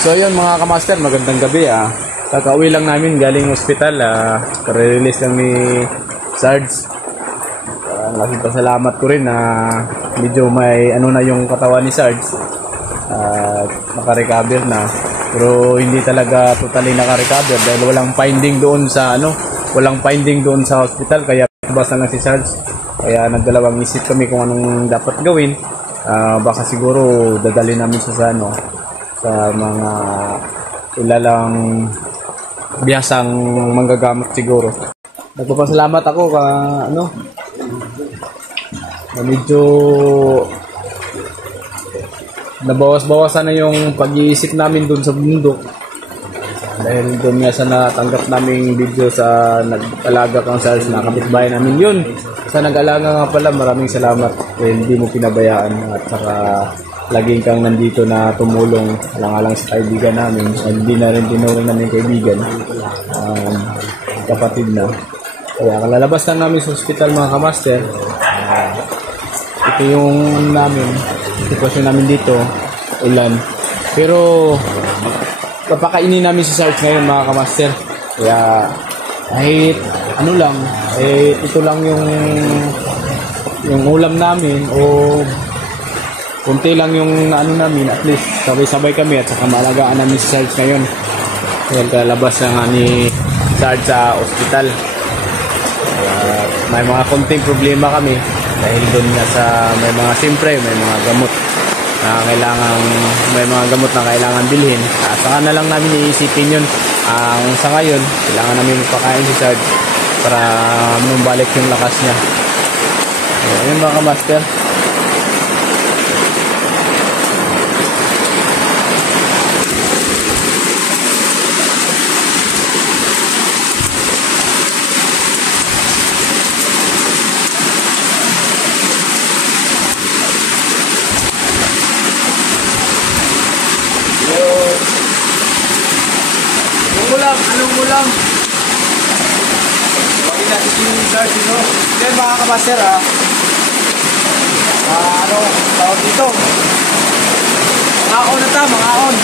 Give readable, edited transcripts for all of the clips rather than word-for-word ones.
So yun mga kamaster, magandang gabi Kakauwi lang namin galing ospital Kare-release lang ni Sarge. Malaking pasalamat ko rin na medyo may ano na yung katawan ni Sarge. Naka-recover na. Pero hindi talaga totally naka-recover dahil walang finding doon sa hospital, kaya basta lang si Sarge. Kaya nagdalawang isip kami kung anong dapat gawin. Baka siguro dadali namin sa mga ilalang biyasang manggagamot siguro. Nagpapasalamat ako medyo nabawas-bawasan na yung pag-iisip namin doon sa bundok. Dahil doon nga sa natanggap naming video sa nag-alaga kang Sarge na kapitbahay namin yun. Sa nag-alaga nga pala, maraming salamat. Hindi mo pinabayaan at saka laging kang nandito na tumulong alang-alang sa kaibigan namin. Hindi na rin tinulong namin kaibigan. Kapatid na. Kaya kalalabas lang namin sa hospital mga kamaster. Ito yung sitwasyon namin dito. Ulan. Pero papakainin namin si Sarge ngayon mga kamaster. Kaya kahit ito lang yung ulam namin o kunti lang yung namin, at least sabay-sabay kami at saka maalagaan namin si Sarge ngayon. Dahil kalabas na nga ni Sarge sa ospital. May mga konting problema kami dahil doon nga may mga gamot na kailangan bilhin. Saka na lang namin iisipin yun. Sa ngayon, kailangan namin magpakain si Sarge para manumbalik yung lakas niya. Ayun mga kamaster. Anong ulam? Bakit natin yung Sarge dito? Then mga kamaster tawag dito? Mga on.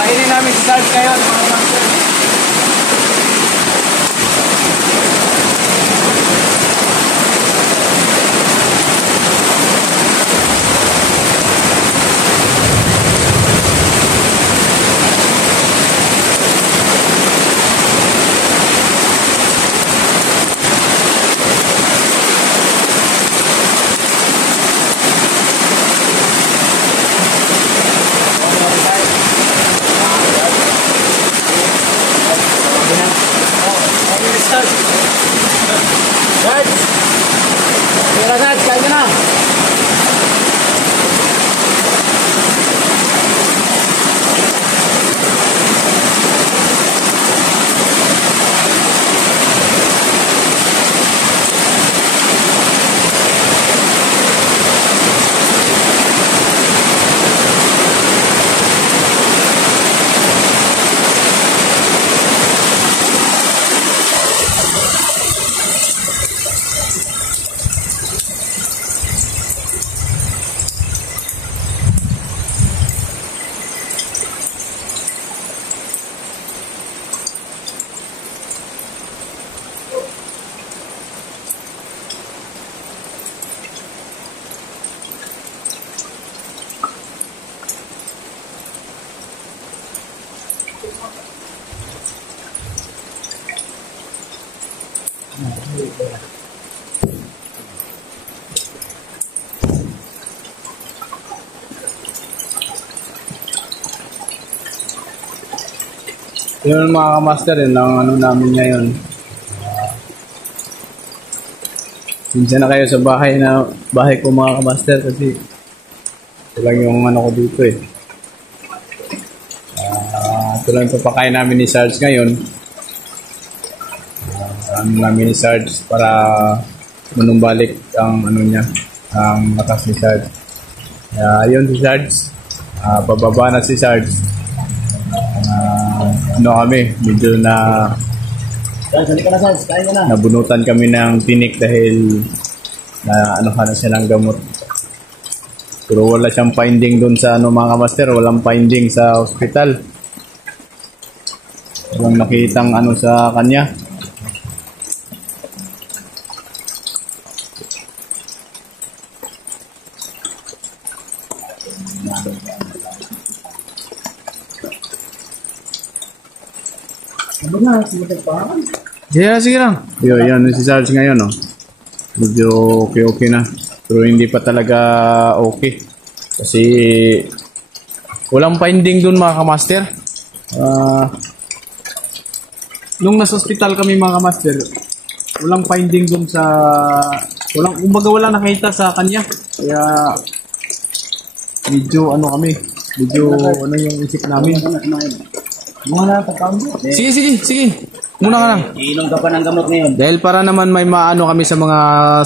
Kainin namin si Sarge ngayon mga kamaster. Sarge, kain ka na. Yun mga kamaster, yun lang namin ngayon. Minsan na kayo sa bahay ko mga kamaster kasi ito lang yung ko dito ito lang yung papakain namin ni Sarge ngayon. Namin ni Sarge para manumbalik ang ang lakas ni Sarge. Yun si Sarge. Pababa na si Sarge. Kami, medyo nabunutan kami ng tinik dahil na siya ng gamot. Pero wala siyang finding doon sa ano mga kamaster, walang finding sa hospital. Walang nakitang ano sa kanya. Sige lang. Yan si Sarge ngayon, no? Medyo okay na. Pero hindi pa talaga okay. Kasi walang finding dun mga kamaster. Nung nasa hospital kami mga kamaster, walang finding dun sa... wala nakita sa kanya. Kaya medyo ano kami. Medyo ano yung isip namin. Sige. Muna ka lang. Iinom ka pa ng gamot ngayon. Dahil para naman may maano kami sa mga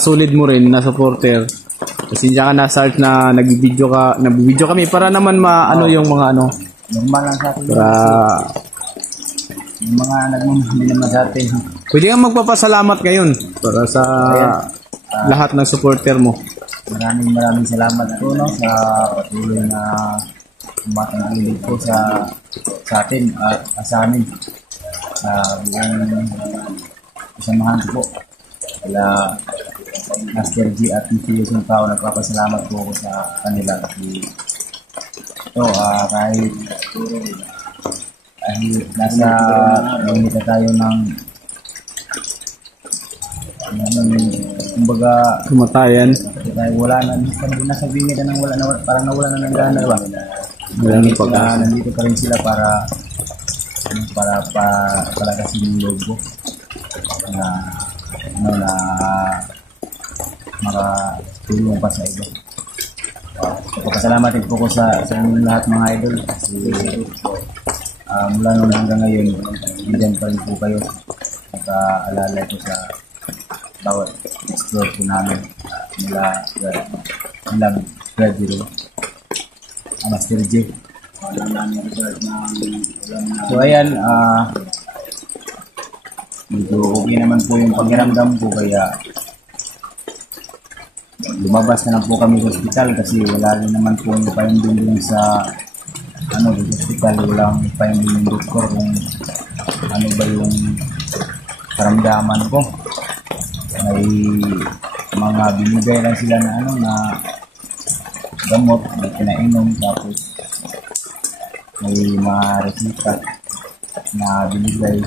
solid mo rin na supporter. Kasi diyan ka na Sarge na nag-video kami para naman maano yung mga ano. Normal lang sa atin. Para yung mga nagmamahali naman sa atin. pwede kang magpapasalamat ngayon para sa lahat ng supporter mo. Maraming salamat po no, sa patuloy na tumatangkilik po sa atin at sa amin. Sa buong kasamahan ko po. Kaya Master G at Mr. Yusong Tao, nagpapasalamat po ako sa kanila kasi ito kahit nasa lumita tayo ng kumbaga Kumatayan. wala na nasa bingit na parang nawala na ng gana ba? Wala na pag-asa. Nandito pa rin sila para palakasin yung loob ko na makatulong pa sa iba. Pasalamat din po ko sa inyong lahat mga idol kasi mula noon hanggang ngayon nandiyan pa rin po kayo nakaalala ko sa bawat explore po namin mula graduate Master J. So ayan, medyo okay naman po yung pakiramdam ko kaya lumabas na lang po kami sa hospital kasi wala rin naman po yung finding dun sa hospital, walang finding yung doktor kung ano ba yung karamdaman ko. May mga binigay lang sila na na gamot na pinainom tapos may mga resita na binigay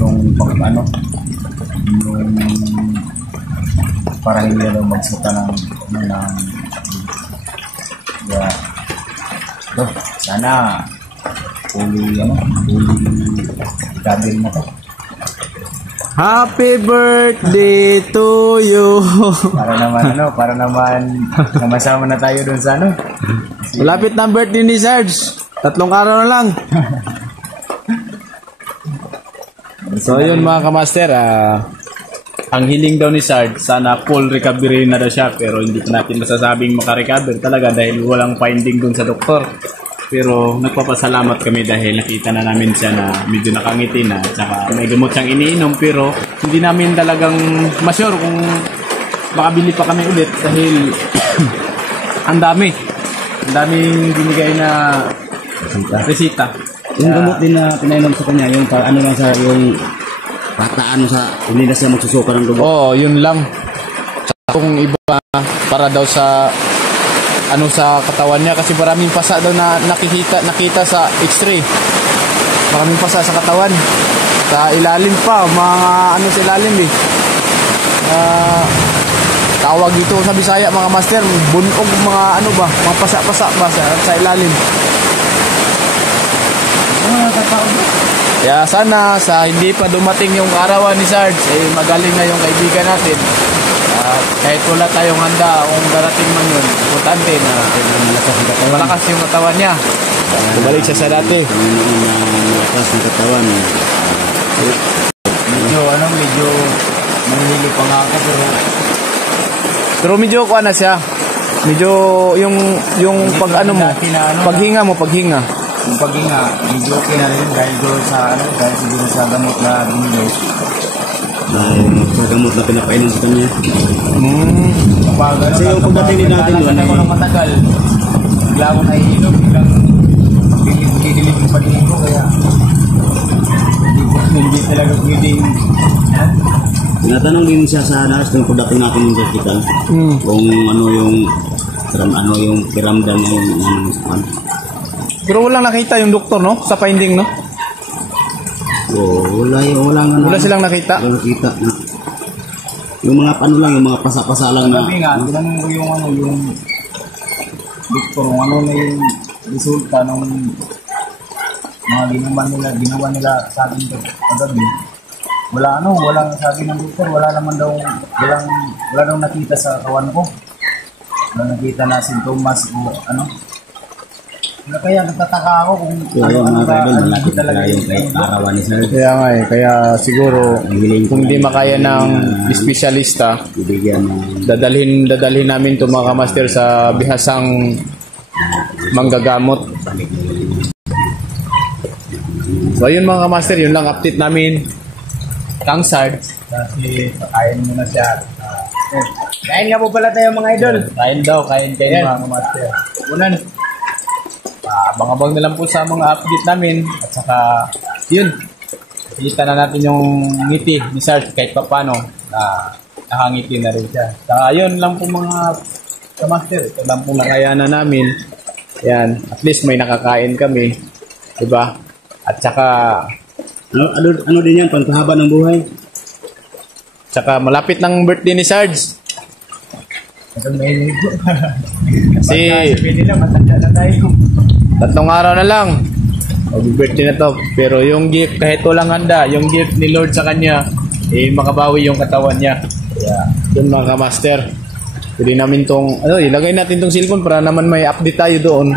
yung yung para hindi na magsuka ng sana fully recovery na to. Happy birthday to you. Para naman namasama na tayo doon sa Malapit na ang birthday ni Sarge. 3 araw na lang. So yun mga kamaster, ang hiling daw ni Sarge, sana full recovery na daw siya, pero hindi pa natin masasabing makarecover talaga dahil walang finding dun sa doktor. Pero nagpapasalamat kami dahil nakita na namin siya na medyo nakangiti na, tsaka may gamot siyang iniinom, pero hindi namin talagang ma-sure kung makabili pa kami ulit dahil ang daming binigay na resita. Yung gamot din na pinainom sa kanya, yung lang sa yung pataan sa hindi na siya magsusuka ng gamot. Oo, yun lang. Kung iba para daw sa sa katawan niya kasi maraming pasa daw na nakita sa x-ray. Maraming pasa sa katawan. Sa ilalim pa, mga sa ilalim tawag dito sa Bisaya mga master, bunog mga mga pasa-pasa ba sa ilalim. Kaya sana sa hindi pa dumating yung arawan ni Sarge, magaling na yung kaibigan natin. Kahit wala tayong handa kung darating man yun, importante na malakas yung katawan niya. Bumalik siya sa dati. Malakas yung katawan. Medyo manghihilo pa nga ako pero medyo kuha na siya. Medyo yung pag paghinga. Yung paghinga, medyo okay na rin dahil doon sa dahil siguro sa gamot na binigay. Sa gamot na pinapainom sa kanya. Kasi yung pagdating din natin doon, ako ng matagal. Bigla ako nahihilog, biglang didilig yung pagingin ko, kaya hindi talaga pwedeng. Tinatanong din siya sa nurse yung pagdating natin ng hospital. Kung ano yung kiramdam niya yung Pero walang nakita yung doktor, no? Sa finding, no? wala Wala silang nakita. Wala nakita na. Yung mga ano lang, yung mga pasa-pasa lang na. Sabi nga, tinanong ko yung doktor, ano na yung resulta ng mga ginawa nila sa akin kagabi. Walang sabi ng doktor, wala daw nakita sa kawan ko. Wala nakita na sintomas o ano. Kaya nagtataka ako kung Kaya ano mga ba kaidol, malapit talaga talaga yung arawan ni Sir. Kaya nga eh, kaya siguro kung di makaya ng espesyalista, Bibigyan ng dadalhin namin to mga master sa bihasang manggagamot. So yun mga master, yun lang update namin. Kang Sard. kasi pakain mo na siya. Kain nga po pala tayo mga idol. Kain daw, kain kayo Ayan. mga master. Unan. Abang-abang na lang po sa mga update namin. At saka, yun. Kita na natin yung ngiti ni Sard kahit pa paano na nakangiti na rin siya. Saka yun lang po mga kamaster. Ito lang po nakayanan namin. Yan. At least may nakakain kami. Diba? At saka, ano din yan, pangkahaba ng buhay. saka malapit ng birthday ni Sarge. Ito may ligo. Kasi, Sabi nila, matanda na tayo. 3 araw na lang. Mag-birthday na to. Pero yung gift, kahit walang handa, yung gift ni Lord sa kanya, makabawi yung katawan niya. Kaya, yun mga master. Pwede namin tong, ilagay natin tong cellphone para naman may update tayo doon.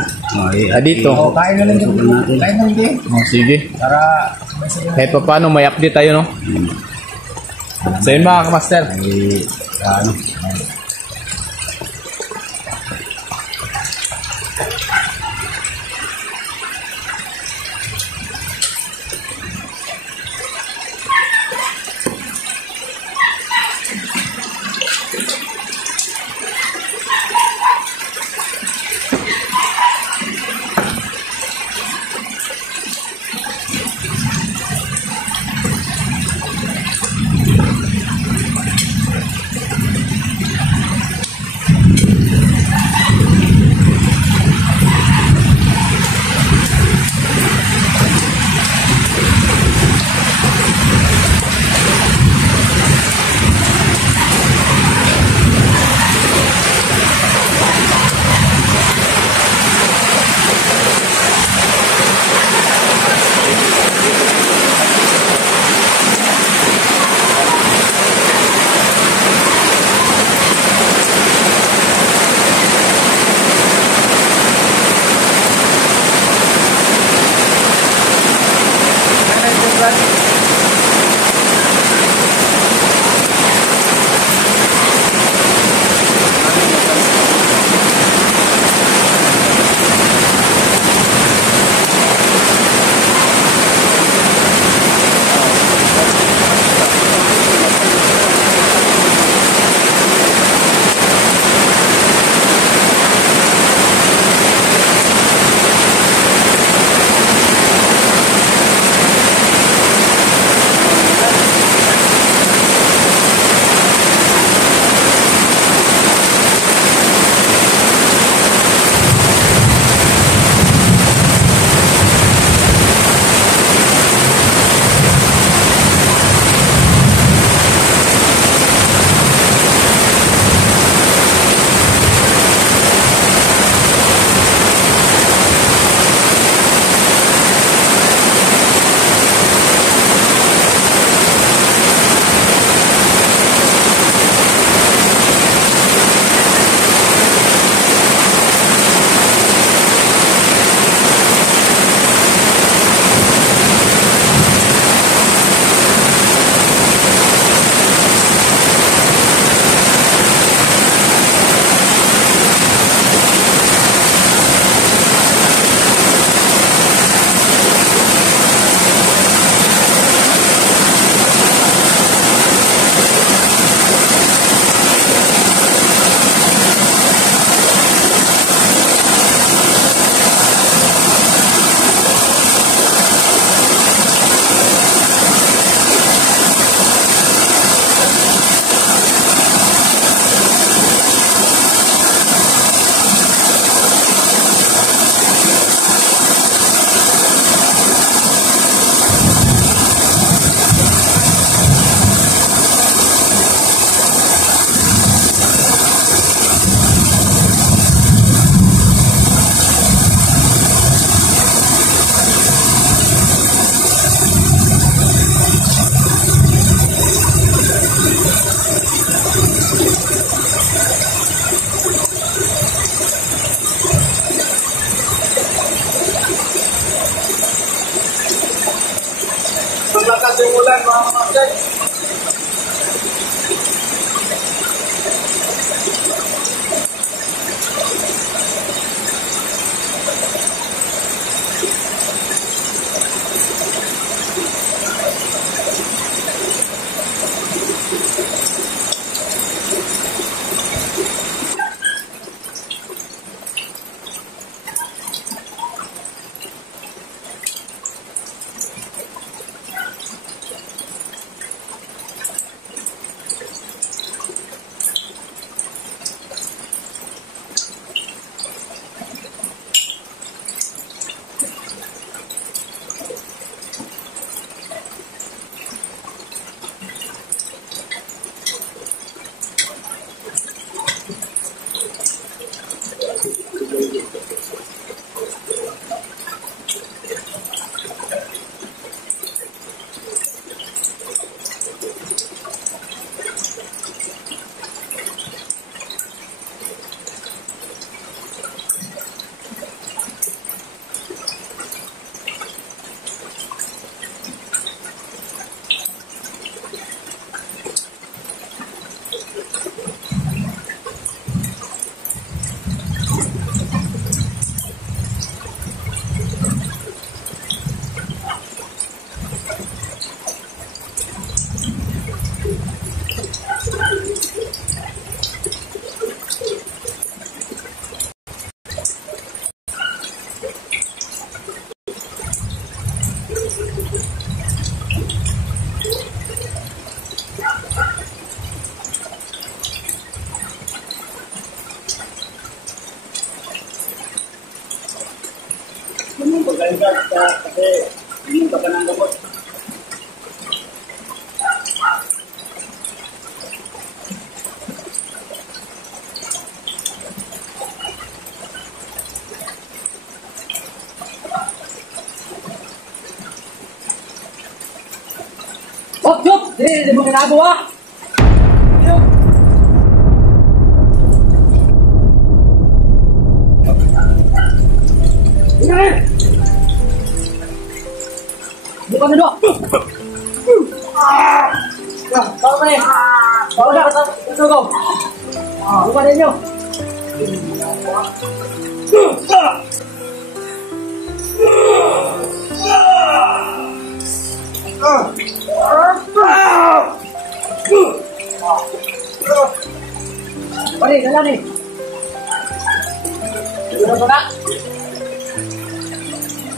Dito. Kain na lang din. Kain na lang din. Sige. Para Kahit pa paano, may update tayo, no? So yun mga master. Ano, Kasi hindi ka pa ng gamot. Hop, hop! Hindi mo ginagawa! Bukan na doon! Bawa ka rin! Bawa ka! Ito ko! Bukan ninyo! Mari, jalan nih. Udah buka.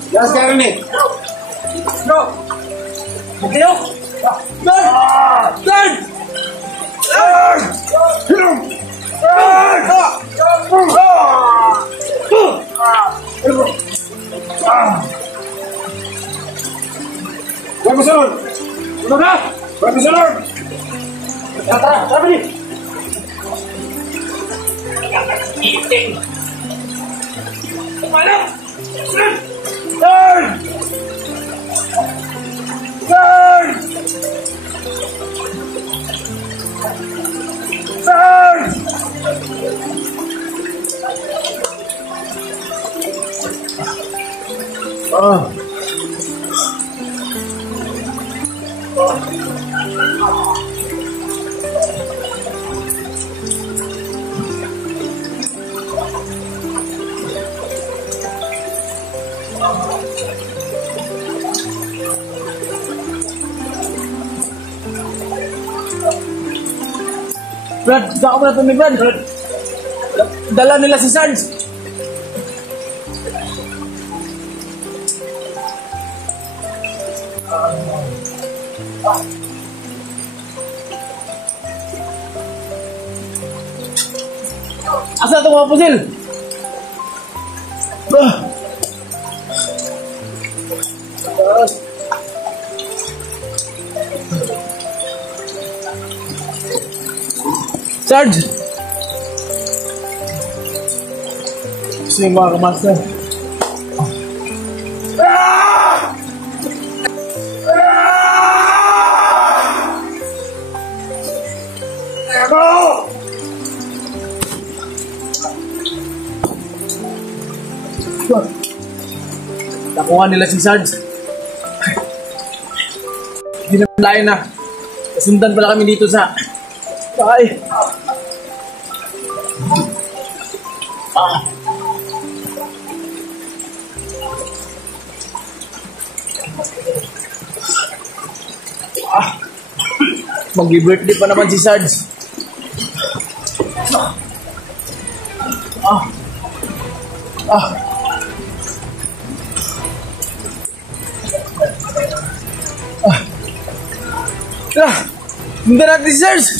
Jalan sekarang nih. Bro. Oke yuk. Dan. Dan. Bagus Lord. Udah. Bagus Lord. Siapa nih? Eating. Kemana? Turn! Turn! Turn! Turn! Oh. Brad, saan ka pala tumig, Brad? Dala nila si Sarge. Asa itong mga pusil? Sarge! Gusto yung mga kamaster. Nakuha nila si Sarge. Hindi na layo na. Kasundan pala kami dito sa bahay. Mag-birthday pa naman si Sarge. Hindi natin si Sarge.